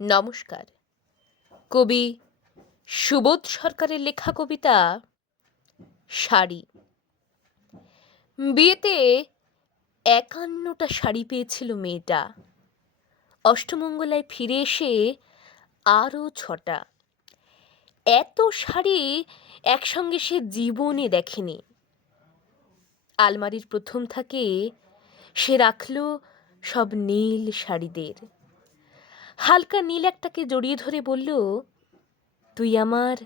নমস্কার। কবি সুবোধ সরকারের লেখা কবিতা শাড়ি। বিয়েতে একান্নটা শাড়ি পেয়েছিল মেয়েটা। অষ্টমঙ্গলায় ফিরে এসে আরও ছটা। এত শাড়ি একসঙ্গে সে জীবনে দেখেনি। আলমারির প্রথম থাকে সে রাখল সব নীল শাড়িদের। হালকা নীল একটাকে জড়িয়ে ধরে বলল, তুই আমার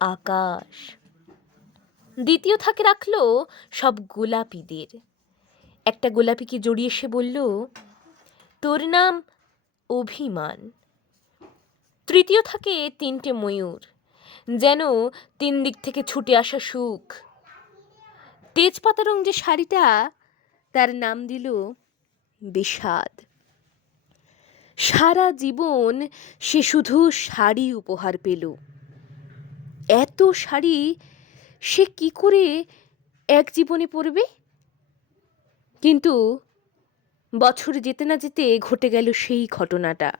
আকাশ। দ্বিতীয় থাকে রাখল সব গোলাপিদের। একটা গোলাপিকে জড়িয়ে সে বলল, তোর নাম অভিমান। তৃতীয় থাকে তিনটে ময়ূর, যেন তিন দিক থেকে ছুটে আসা সুখ। তেজপাতা রং যে শাড়িটা, তার নাম দিল বিষাদ। সারা জীবন সে শুধু শাড়ি উপহার পেল। এত শাড়ি সে কি করে এক জীবনে পরবে? কিন্তু বছর যেতে না যেতে ঘটে গেল সেই ঘটনাটা।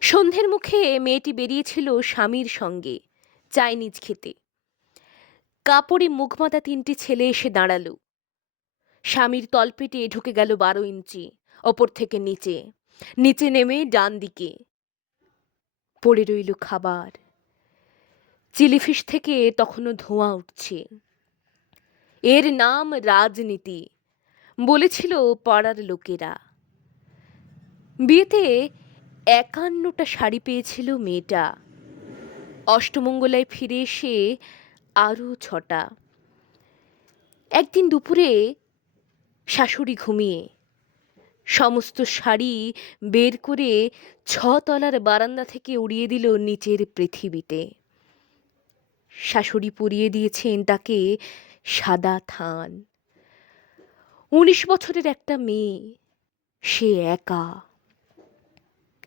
সন্ধ্যের মুখে মেয়েটি বেরিয়েছিল স্বামীর সঙ্গে, চাইনিজ খেতে। কাপড়ে মুখমাতা তিনটি ছেলে এসে দাঁড়াল। স্বামীর তলপেটে ঢুকে গেল বারো ইঞ্চি, ওপর থেকে নিচে। নিচে নেমে ডান দিকে পড়ে রইল খাবার। চিলিফিশ থেকে তখনও ধোঁয়া উঠছে। এর নাম রাজনীতি, বলেছিল পাড়ার লোকেরা। বিয়েতে একান্নটা শাড়ি পেয়েছিল মেয়েটা। অষ্টমঙ্গলায় ফিরে এসে আরও ছটা। একদিন দুপুরে শাশুড়ি ঘুমিয়ে সমস্ত শাড়ি বের করে ছতলার বারান্দা থেকে উড়িয়ে দিল নিচের পৃথিবীতে। শাশুড়ি পরিয়ে দিয়েছেন তাকে সাদা থান। উনিশ বছরের একটা মেয়ে, সে একা।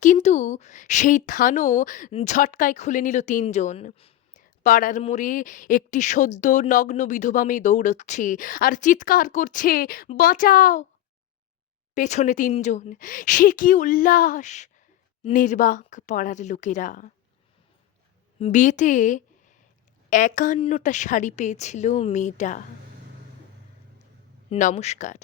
কিন্তু সেই থানও ঝটকায় খুলে নিল তিনজন। পাড়ার মোড়ে একটি সদ্য নগ্ন বিধবা মেয়ে দৌড়চ্ছে আর চিৎকার করছে, বাঁচাও! পেছনে তিনজন। সে কি উল্লাস? নির্বাক পাড়ার লোকেরা। বিয়েতে একান্নটা শাড়ি পেয়েছিল মেয়েটা। নমস্কার।